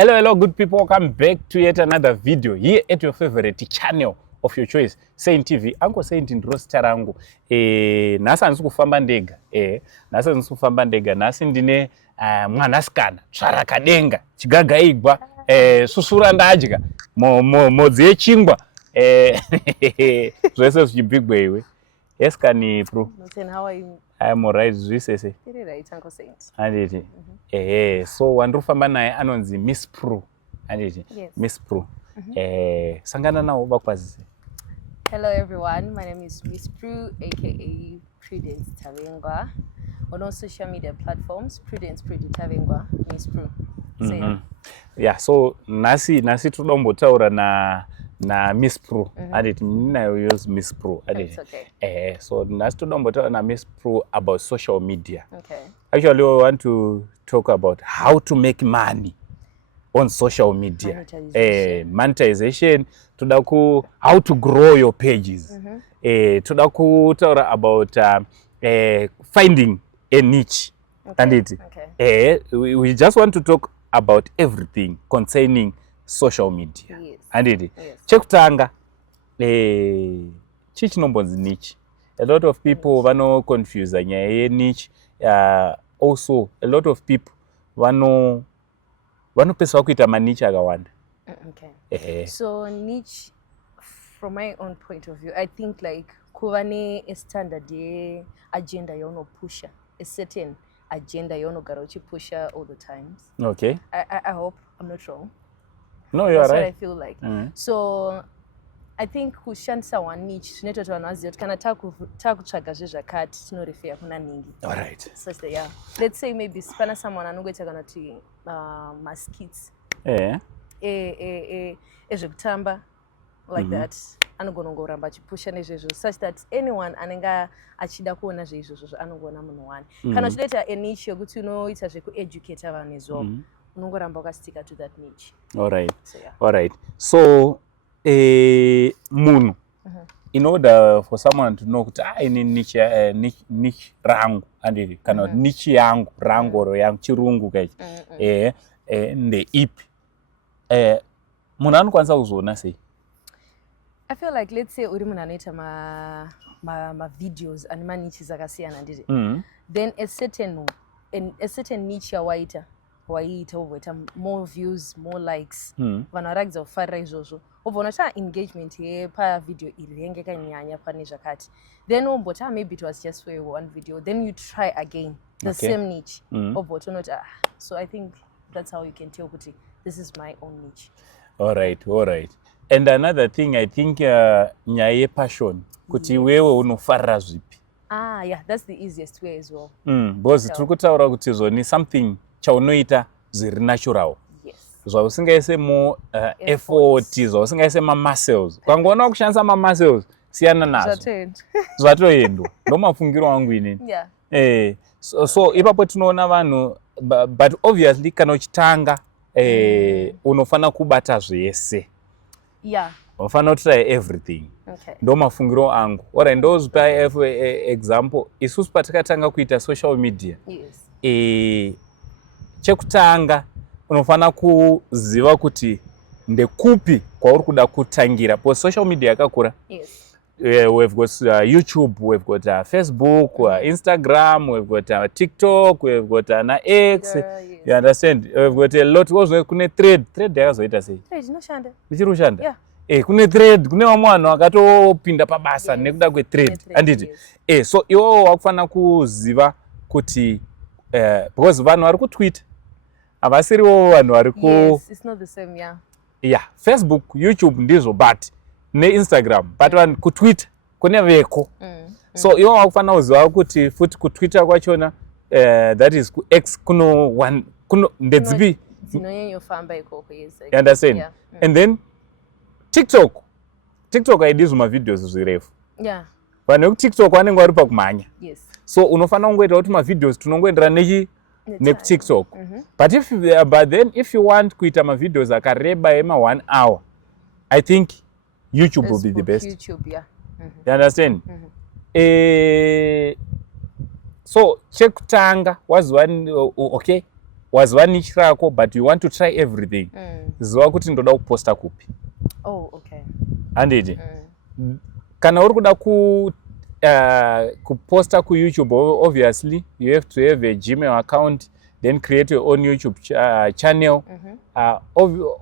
Hello, good people. Welcome back to yet another video here at your favorite channel of your choice, Saint TV. Uncle Saint in roster rangu. Nasa nsuku kufamba ndega. Nasa nsuku kufamba ndega. Nasi ndine mwanaskana. Charakadenga. Chigaga igwa. Susura ndajiga. Mozie chingwa. Zwese suchibigwe iwe. Yes, Kani Prue. How are you? I'm alright. Zwisese. Very right, Uncle Saint. Anditi. So wandrufamba naye anonzi NaMis Prue. Anditi. Yes. NaMis Prue. Sangana nawo bakwazi. Hello everyone, my name is NaMis Prue, aka Prudence Tavengwa. On all social media platforms, Prudence Tavengwa, NaMis Prue. So yeah, so nasi tudombotaura na NaMis Prue. Anditi ninayo use NaMis Prue. it's okay. So nasi tudombotaura na NaMis Prue about social media. Okay. Actually, we want to talk about how to make money on social media. Monetization. How to grow your pages. Taura about finding a niche. And we just want to talk about everything concerning social media. Yes. And it. Chekutanga chichinombonzi niche. A lot of people vano confuse a niche. Also, a lot of people vano pesa kuita maniche agawanda. Okay. So niche, from my own point of view, I think like kuvane a standard agenda yono pusher, a certain agenda yono garochi pusher all the times. Okay. I hope I'm not wrong. No, you are right. That's what I feel like. So I think kushandisa one niche neto twanazio kana takutsvaga zvezvakati tinorefera kuna ningi. All right. So yeah. Let's say maybe spana someone anogoita kana ti maskits. Ezvekutamba like that. Anogona ngoramba achipusha nezvezvo such that anyone anenga achida kuona zvezvo anogona munhu wani. Kana uchida a niche yokuti unoita zvekueducate vanhu izvo. Unongoramba ukastika to that niche. All right. So yeah. All right. So munhu in order for someone to know kuti ini niche rangu andiri kana niche yangu rangu ro yangu chirungu kachi ndeipi munhu anokwanisa kuzoona sei? I feel like let's say uri munhu anoita ma videos and ma niches akasiyana ndiri then a certain niche yawaita woita more views, more likes, vanhu varagidza kufarira izvozvo obvona kuti engagement yepavideo iri yenge kanyanya pane zvakati then womboti maybe it was just for one video then you try again the same niche obvoti unoti so I think that's how you can tell kuti this is my own niche. All right. And another thing I think nyaya yepassion kuti wewe unofarira zvipi. Yeah, that's the easiest way as well. Because tiri kutaura kuti zvoni something chaunoita zviri natural. Zvausingaise mo effort, zvausingaise ma-muscles. Ukangoona kushandisa ma-muscles, siyana nazvo. Zvatoendo. Ndo mafungiro angu inini. So ipapo tinoona vanhu, but obviously kana uchitanga unofana kubata zvese. Unofana try everything. Ndo mafungiro angu. Ora ndozipa example, isusu patakatanga kuita social media. Chekutanga unofana kuziva kuti ndekupi kwauri kuda kutangira po social media yakakura. We've got YouTube, we've got Facebook, Instagram, we've got TikTok, we've got X. You understand? We've got a lot. Also kune thread yakazoita sei? Inoshanda. Ichiri kushanda? Kune thread, kune vamwe vanhu vakatopinda pabasa nekuda kwethread. Anditi? So iwo wakufana kuziva kuti because vanhu vari kutwitter avasiriwo vanhu vari ku it's not the same. Facebook, YouTube ndizvo but neInstagram but vanhu kutwitter kune veko. So iwo wakufana kuziva kuti futi kutwitter kwachona that is kuX kuno ndedzipi dzinonyanyofamba ikoko. You understand? And then TikTok haidizvo mavideos zvirefu. Vanhu vekuTikTok vanenge vari pakumhanya. So unofana kungoita kuti mavideos tunongoendera TikTok. But then if you want kuita mavideos akareba ema 1 hour, I think YouTube will be the best. YouTube, You understand? So chekutanga was one okay. waziva niche rako but you want to try everything. Ziva kuti ndoda kuposta kupi. Oh, okay. Handiti. Kana uri kuda kuposta ku YouTube, obviously you have to have a Gmail account, then create your own YouTube channel.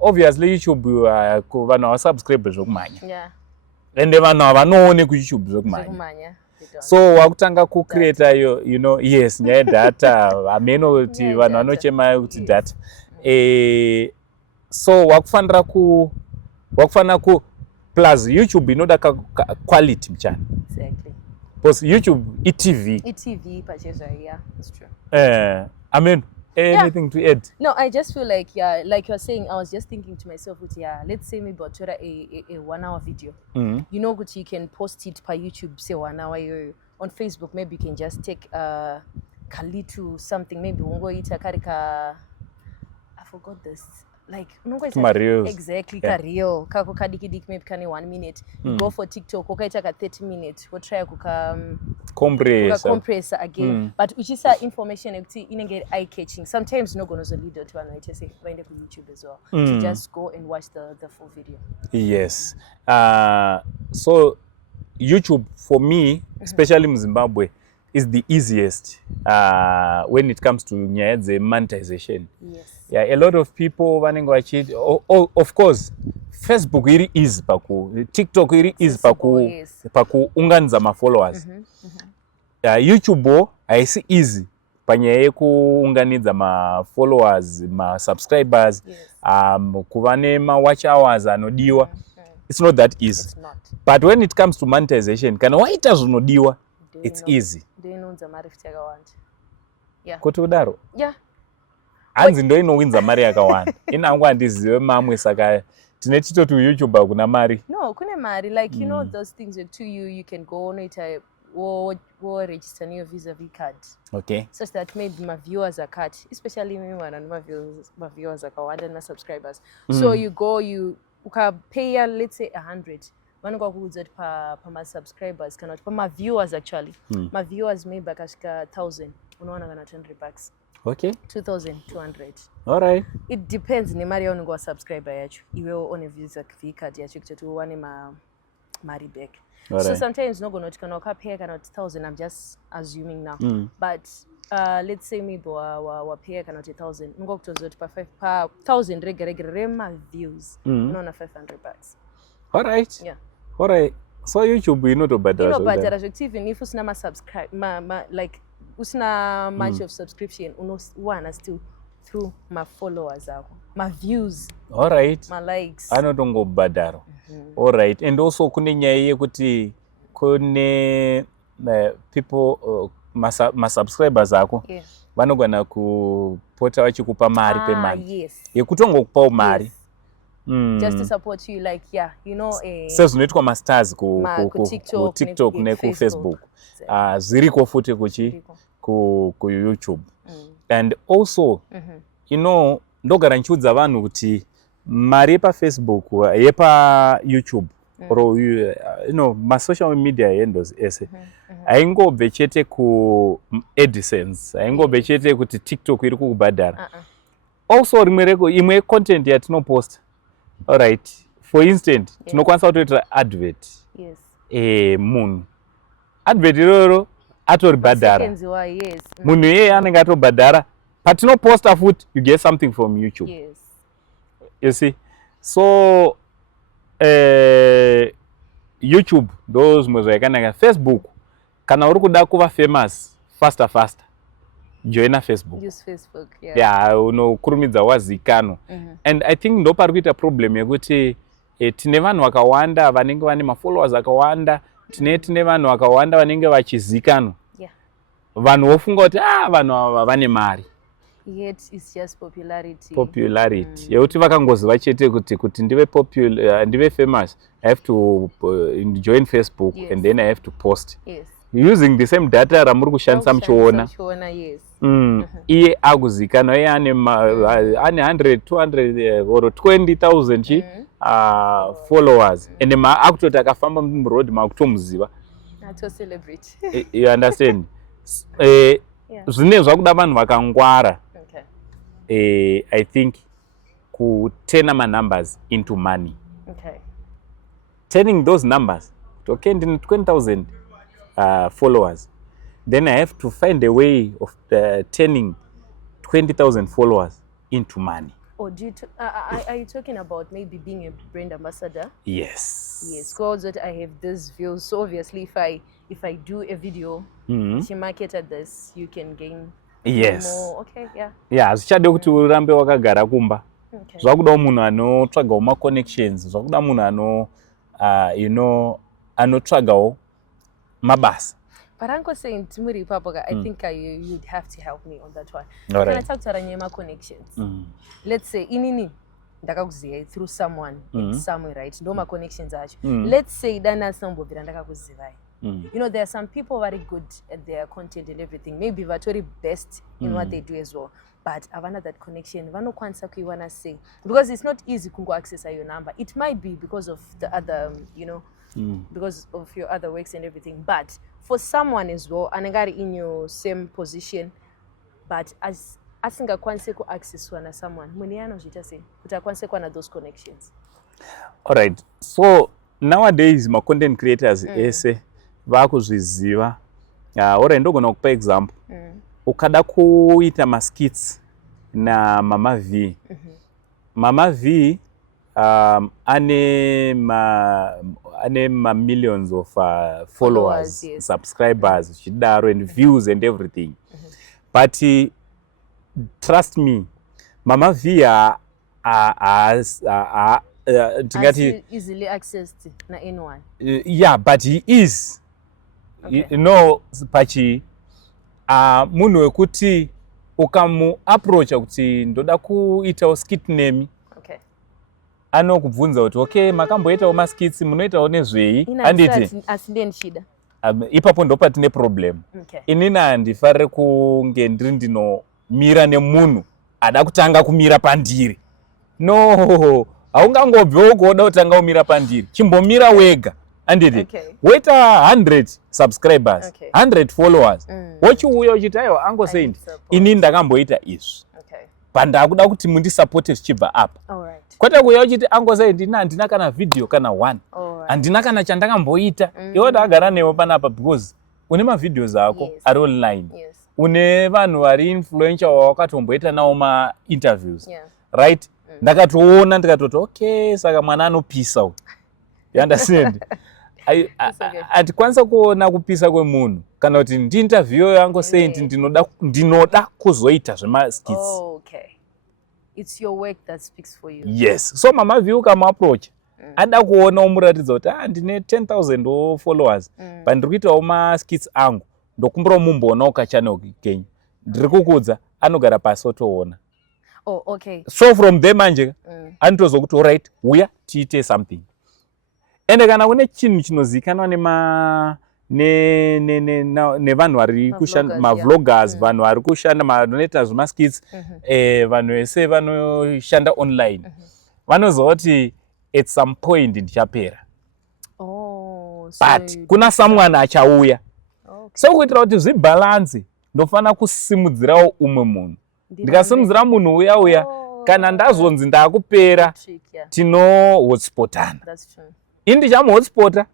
Obviously YouTube vanhu avasubscribe zvokumanya. Yeah. Ende vanhu avanoone ku YouTube zvokumanya. So wakutanga ku create you know, yes, nyaya data ameno kuti vanhu vanochema kuti data. So wakufanira ku plus YouTube inoda quality mchana. Exactly. Because YouTube TV purchase, yeah, that's true. I mean, anything to add? No, I just feel like, yeah, like you're saying, I was just thinking to myself, yeah, let's say maybe a 1 hour video. You know, you can post it per YouTube, say 1 hour. On Facebook, maybe you can just take Kali to something, maybe I forgot this. Like, exactly, Kareel. Kako kadikidik maybe kani 1 minute. You go for TikTok, okay, take 30 minutes. We'll try compress again. But which is information in get eye catching. Sometimes no going to lead to an say find it on YouTube as well. To just go and watch the full video. Yes. So YouTube for me, especially in Zimbabwe, is the easiest when it comes to the monetization. Yes. Yeah, a lot of people wanting to achieve. Of course, Facebook iri easy paku, TikTok iri easy paku unganiza ma followers. YouTube haisi easy panyaye kuunganiza ma followers, ma subscribers, kuvane ma watch hours anodiwa. It's not that easy. It's not. But when it comes to monetization, kana waita zvinodiwa, it's easy. Do you know the mari yakawanda? Yeah. Kuti udaro? Yeah. Hanzi ndo inowinza mari yakawanda. Inangu handizive mamwe saka tine chito tu YouTube kuna mari. No, kune mari, like you know those things to you can go on it or register your Visa-V card. Okay. Such that maybe my viewers are cut, especially me and my viewers are kawanda and my subscribers. So you go, you pay, let's say 100. One go who's it per my subscribers cannot per my viewers actually. My viewers maybe akashika 1,000. Unaona gana $200. Okay. 2,200. All right. It depends. Ni mari on go subscriber yachu. Iwe on Visa-V card yachu kutotu wane mari back. So sometimes no go not can pay cannot 1,000. I'm just assuming now. But let's say maybe wa pay cannot 1,000. Ngo kutozo per 1,000 regular views. Unaona $500. All right. Yeah. All right. So YouTube you know to better. You know better even if usina subscribe like usina much of subscription one still through my followers my views. All right. My likes. Anotongo badaro. All right. And also kune nyaya yekuti kune people my subscribers ako. Yeah. Vanogona kupota vachikupa mari pemari. Yes. Yekutongokupawo mari. Yes. Just to support you, like, yeah, you know, sales unoitwa masters ku TikTok neku Facebook. Ziriko futi ku YouTube. And also, you know, ndogara nchiudza vanhu kuti mari yepa Facebook yepa YouTube or you know, ma social media endos ese. Haingobve chete ku AdSense, haingobve chete kuti TikTok iri kukubhadhara. Also imwe content yatinoposta. All right. For instance, tinokwanisa kutoita advert. Yes. Munhu. Advert iroro atori bhadhara. Yes. Munhu yeye anenge atobhadhara. Patinoposta futi, you get something from YouTube. Yes. You see? So YouTube those muzvayakanaka. Facebook kana uri kuda kuva famous faster. Join Facebook. Use Facebook, yeah. Yeah, unokurumidza wazikanwa. And I think ndo pari kuita problem yekuti tine vanhu vakawanda vanenge vane ma-followers akawanda, tine vanhu vakawanda vanenge vachizikanwa. Yeah. Vanhu vofunga kuti vanhu ava vane mari. Yet it's just popularity. Yekuti vakangoziva chete kuti ndive famous, I have to join Facebook. Yes. And then I have to post. Yes. Using the same data ramuri kushandisa muchiona. Yes. Iye aguzikana iye ane 100 200 or 20,000 followers and akutoti akafamba muroad makutomuziva. To celebrate. You understand? Zvine zvakuda vanhu vakangwara. Okay. I think turn my numbers into money. Okay. Turning those numbers, okay, in 20,000 followers, then I have to find a way of turning 20,000 followers into money. Or are you talking about maybe being a brand ambassador? Yes. Yes, because that I have this views. So obviously, if I do a video, she marketed this, you can gain. Yes. More. Okay, yeah. Yeah, zvichade kuti urambe wakagara kumba. Okay. Zvakuda munhu anotsvagawo ma connections, zvakuda munhu anotsvagawo mabasa. But Uncle saying to me, Papa, I think you'd have to help me on that one. All Can right. I talk to Aranyema connections? Let's say inini ndakakuziva through someone somewhere, right? No my connections are. Let's say dana Tazongobuda ndakakuziva. You know, there are some people very good at their content and everything. Maybe they're very best in what they do as well. But I've that connection. Wanna say because it's not easy to access your number. It might be because of the other, because of your other works and everything. But for someone as well, and I got in your same position, but as I can't access one as someone, those connections. All right. So nowadays, my content creators ese vakuzviziva. Ora ndogona kupa example. Ukada kuita ma skits na Mama V. Mama V ane ma millions of followers, yes. Subscribers, chidaro and views and everything. But trust me, Mama V easily accessed na anyone. Yeah, but he is. Okay. You know, pachi munhu wekuti ukamu approach kuti ndoda kuita skit name. Okay. Anokubvunza kuti okay, makamboitawo ma skits munoitawo nezvei? Anditi asindeni shida. Ipapo ndo patine problem. Okay. Inini handifarire kunge ndiri ndinomira nemunhu ada kutanga kumira pandiri. No, haungangobvewo kuoda kutanga kumira pandiri. Chimbomira wega. Anditi. Okay. Waita 100 subscribers, Okay. 100 followers. Wochiuya uchiti aiwa Uncle Saint, ini ndakamboita izvi. Okay. Pandakuda kuti mundisupport zvichibva apa. All right. Kwete kuuya uchiti Uncle Saint handina kana video kana one. Handina kana chandakamboita. Iwe ndagara newe panapa because une ma videos ako ari online. Yes. Une vanhu vari influencer wakatomboita nawo ma interviews. Yeah. Right? Ndakatoona ndikatoti okay, saka mwana anopisa. You understand? Atikwanisa kuona kupisa kwemunhu kana kuti ndi-interview yangu Saint ndinoda kuzoita zvema skits. Okay. It's your work that speaks for you. Yes. So Mama V ukamuapproach ada kuona umuratidza kuti ndine 10,000 followers but ndiri kuitawo ma skits angu ndokumbura mumbonawo kachannel kenyu ndiri kukudza anogara pasi otoona. Oh, okay. So from there manje anotozokuti all right, uya tiite something. Ende kana kune chinhu chinozikanwa nevanhu vari kushanda ma vloggers, vanhu vari kushanda vanoita zvema skits, vanhu vese vanoshanda online. Vanozoti at some point ndichapera. Oh, but kuna someone achauya. So kuitira kuti zvibalance ndofana kusimudzirawo umwe munhu. Ndikasimudzira munhu uya kana ndazonzi ndakupera tino hotspotana. That's true. Indi chamu hotspota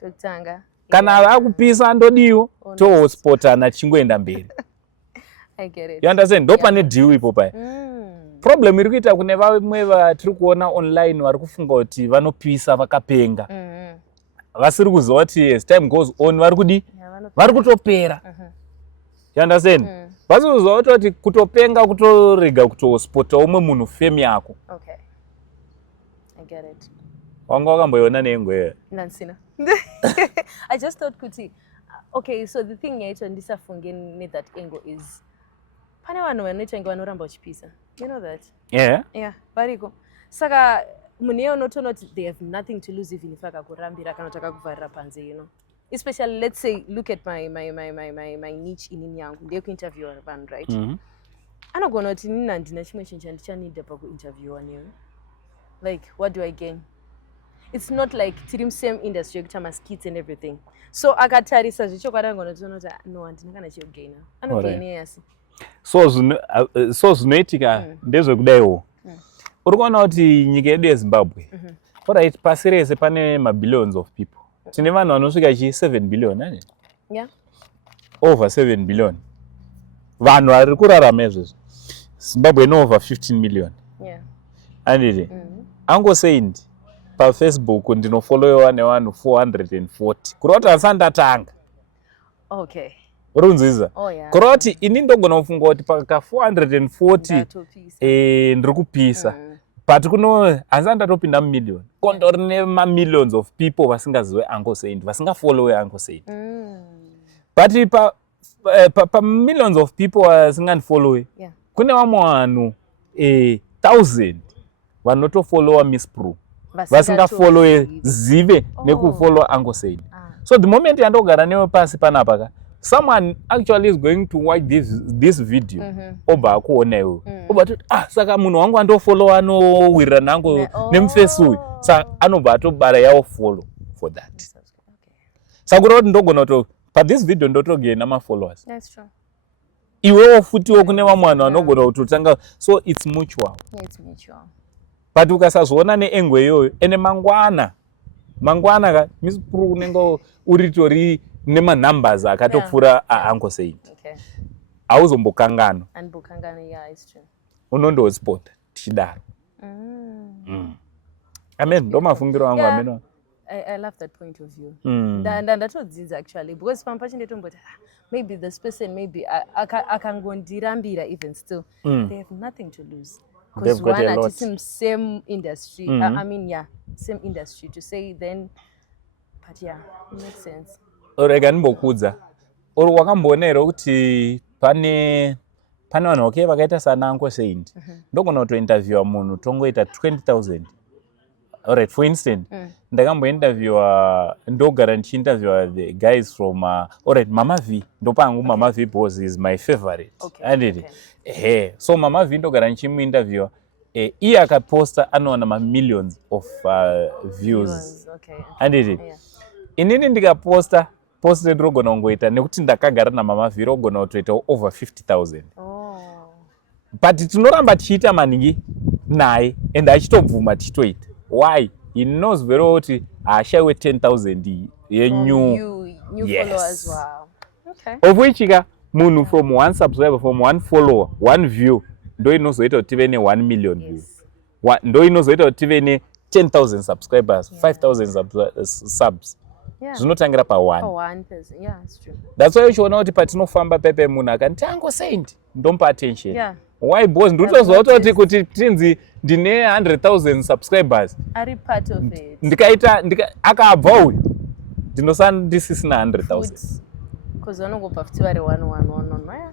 kana akupisa ndodiwo to hotspotana chingoenda mberi. I get it. You understand? Ndo pane deal ipo paya. Problem iri kuita kune vamwe vatiri kuona online vari kufunga kuti vanopisa vakapenga. Vasiri kuziva kuti as time goes on vari kutopera. You understand? Vazoziva kuti kutopenga kutorega kutohotspota umwe munhu fame yako. Okay. I get it. Wanga wakamboiona neingwe? Nansina. I just thought kuti okay, so the thing yacho ndisafunge that angle is pane vanhu vanoita inge vanoramba uchipisa. You know that? Yeah. Yeah, variko. Saka muneo notonoti they have nothing to lose even if akakurambira kana takakuvarira panze, you know. Especially let's say look at my niche inini yangu ndiye kuinterview vanhu, right? Anogona kuti nina ndina chimwe chinhu chandichanida pakuinterview newe. Like what do I gain? It's not like tiri same industry yekuita ma skits and everything. So akatarisa zvichokwadi anogona kuti no handina kana chiyogaina. Anogaina yasi. so zvinoitika ndezvekudaiwo. Uri kuona kuti nyika yedu yeZimbabwe, alright, pasi rese pane mabillions of people. Tine vanhu vanosvika 7 billion, Yeah. Over 7 billion. Vanhu vari kurarama izvezvo. Zimbabwe ine over 15 million. Yeah. Anditi. Angosei paFacebook ndinofollowiwa nevanhu 440. Kureva kuti handisati ndatanga. Okay. Urunzisa. Oh yeah. Kureva kuti ini ndogona kufunga kuti paka 440 ndiri kupisa. But kuno handisati ndatopinda mumillion. Kondori nema-millions of people vasingazive Uncle Saint, vasingafollowe Uncle Saint. But pa millions of people vasingandifollowe, kune vamwe vanhu 1000 vanotofollowa Miss Prue. Vasingafollowe zive nekufollow Uncle Saint. So the moment yandogara newe pasi panapa, someone actually is going to watch this video. Oba akuona iwe. Oba kuti saka munhu wangu andofollowa anowirira nangu nemufesi uyu. Saka anobva atobara yawo follow for that. Saka kuti ndogona kuti pa this video ndotogena ma-followers. That's true. Iwewo futiwo kune vamwe vanhu vanogona kutotanga, so it's mutual. It's mutual. But ukasazviona neengwe iyoyo ene mangwana ka Miss Prue unenge uritori nema-numbers akatopfuura Uncle Saint. Okay. Hauzombokangana. Unbokangana, yeah, it's true. Unondospota tichidaro. Amen. Ndo mafungiro angu ameno. I love that point of view. Ndatodzinza actually, because pampachindetomboti maybe this person maybe akangondirambira even still. They have nothing to lose. Because one at the same industry. I mean, yeah, same industry to say then, but yeah, it makes sense. Orega nimbokudza. Ori wakambonero kuti pane vanhu okay vakaita sana Uncle Saint. Ndogona kutointerviewa munhu tongoita 20,000. Alright, for instance, ndakambointerviewa ndogara ndichiinterviewa the guys from alright, Mama V. Ndopangu Mama V because is my favorite. Anditi. So Mama V ndogara ndichimuinterviewa. Iye akaposta anowana ma-millions of views. Anditi. Inini ndikaposta ndinogona kungoita nekuti ndakagara naMama V rogona kutoita over 50,000. But tinoramba tichiita maningi naye and achitobvuma tichitoita. Why? He knows very well kuti haashaiwe 10,000 new followers. Wow. Okay. Of which munhu from one subscriber, from one follower, one view, ndo inozoita kuti tive ne 1 million views. Ndo inozoita kuti tive ne 10,000 subscribers, 5,000 subs. Zvinotangira pa one person. Yeah, it's true. That's why uchiona kuti patinofamba pepe munhu akanti Uncle Saint ndompa attention. Yeah. Why boss ndotozwa kuti tinzi ndine 100,000 subscribers. Ari part of it. Ndikaita akabva uyu ndinosana ndisisina 100,000. Because vanongobva futi vari 111.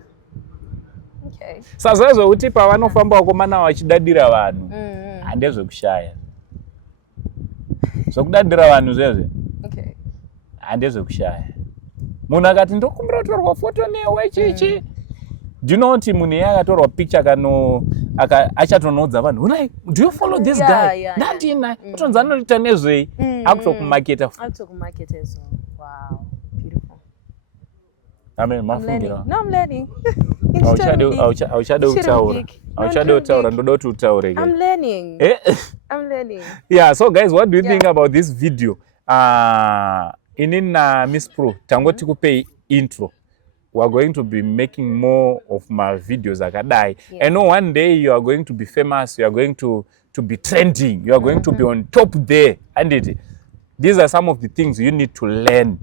Okay. Sazvaizvo kuti pavanofamba vakomana vachidadira vanhu handezvekushaya. Zvokudadira vanhu zvezve. Okay. Handezvekushaya. Munhu akati ndokumbira kutorwa foto newe chichi. Do you know kuti munhu iye akatorwa picture achatonodza vanhu. Do you follow this guy? Ndandina. Kutonzi anoita nezvei. Akutokumaketa. Akutokumaketa as well. Wow. Beautiful. Amen. Mafungira. No, I'm learning. Auchade kutaura. Ndoda kuti utaure. I'm learning. I'm learning. Yeah, so guys, what do you think about this video? Inini NaMis Prue, tangoti kupe intro. We are going to be making more of my videos akadai. I know one day you are going to be famous, you are going to be trending, you are going to be on top there. And these are some of the things you need to learn.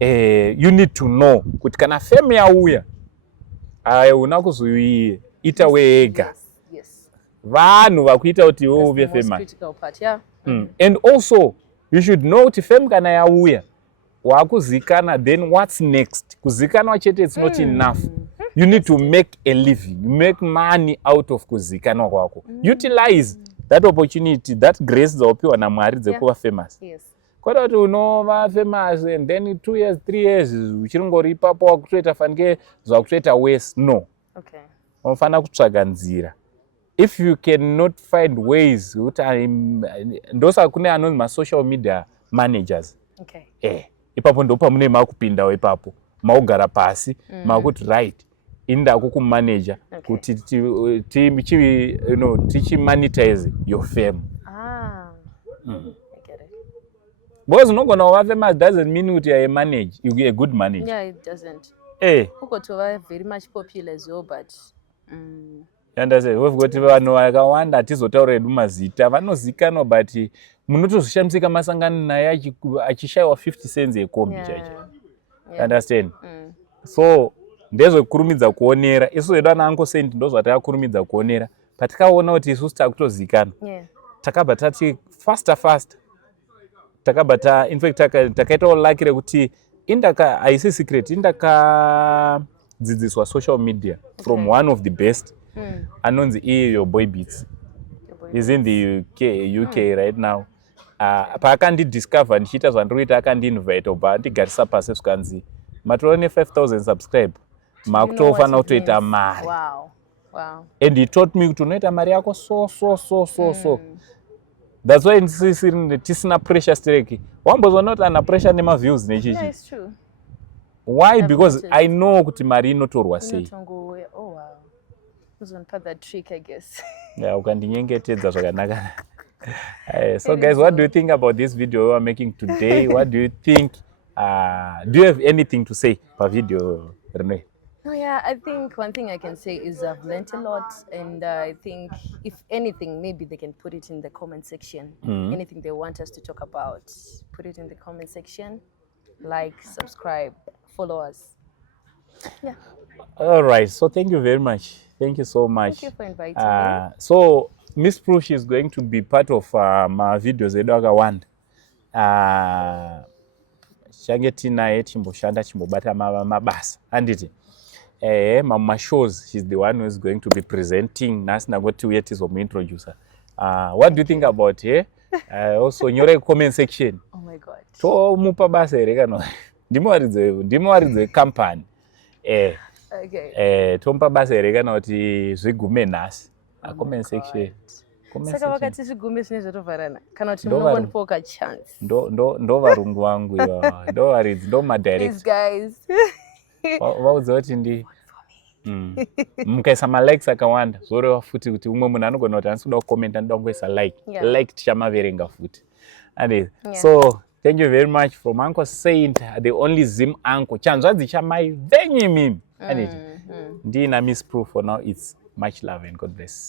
You need to know. Kuti kana fame yauya, unakuzoiita wega. Yes. Vanhu vakuita kuti iwe uve famous. Critical part, yeah. And also, you should know kuti fame kana yauya, wakuzikana, then what's next? Kuzikana chete, it's not enough. You need to make a living, make money out of kuzikana kwako. Utilize that opportunity, that grace dzaupiwa naMwari dzekuva famous. Yes. Kwata kuti unova famous and then 2 years, 3 years uchingori ipapo wakutoita fanike zvakutoita worse. No. Okay. Unofana kutsvaga nzira. If you cannot find ways, ndosa kune anonzi ma-social media managers. Okay. Ipapo ndopa mune makupindawo ipapo. Maugara pasi, makuti right. indako kumanager kuti tichimonetize your firm. I get it. Because unogona kuva famous doesn't mean kuti you manage, you be a good manager. Yeah, it doesn't. Ukotova very much popular as well, but understand, we've got vanhu vakawanda atizotaura edu mazita vanozikanwa but munotozoshamisa masangano naye achishayiwa 50 cents yekombi chacho. Understand? So ndezvekurumidza kuonera isu edu ana Uncle Saint ndozvatakakurumidza kuonera patikaona kuti isusu takutozikana takabva tati faster takabva in fact takaitawo lucky rekuti haisi secret indakadzidziswa social media from one of the best anonzi Your Boy Beats. He's in the UK right now. Paakandidiscover ndichiita zvandinoita akandiinvite obva andigarisa pasi svikanzi matora ne 5,000 subscribe makutofanira kutoita mari. And he taught me kuti unoita mari yako so. That's why tisina pressure strike. Wambozona kuti ana pressure nemaviews nechichi. Yeah, it's true. Why? Because I know kuti mari inotorwa sei. Uzonpa that trick, I guess. Yeah, ukandinyengetedza zvakanaka. So guys, what do you think about this video we are making today? What do you think? Do you have anything to say per video, Renee? No, yeah, I think one thing I can say is I've learned a lot, and I think if anything, maybe they can put it in the comment section. Anything they want us to talk about, put it in the comment section. Like, subscribe, follow us. Yeah. All right. So thank you very much. Thank you so much. Thank you for inviting me. So Miss Prue, she's going to be part of my videos edu akawanda. Change tinaye chimboshanda chimbobata mabasa. Anditi. Mama shows, she's the one who is going to be presenting. Nasina got to yet is introducer. What do you think about her? Also in your comment section. Oh my God. To mupa basa erekano. Ndimowaridze company. Okay. Tompa basa erekano kuti zvigume nhasi. Comment section. Saka wakati zvigume zvine zvatovharana kana kuti munonipoka chance. Ndo varungu vangu iva. Ndo varidzi, ndo madirect. These guys. Vaudza kuti ndi mukaisa malikes akawanda zoreva futi kuti umwe munhu anogona kuti anisi kuda kukomenta ndoda kungoisa like tichamaverenga futi. So thank you very much from Uncle Saint, the only Zim uncle. Chanzvadzi chamai venyu mimi. Ndi NaMis Prue for now. It's much love and God bless.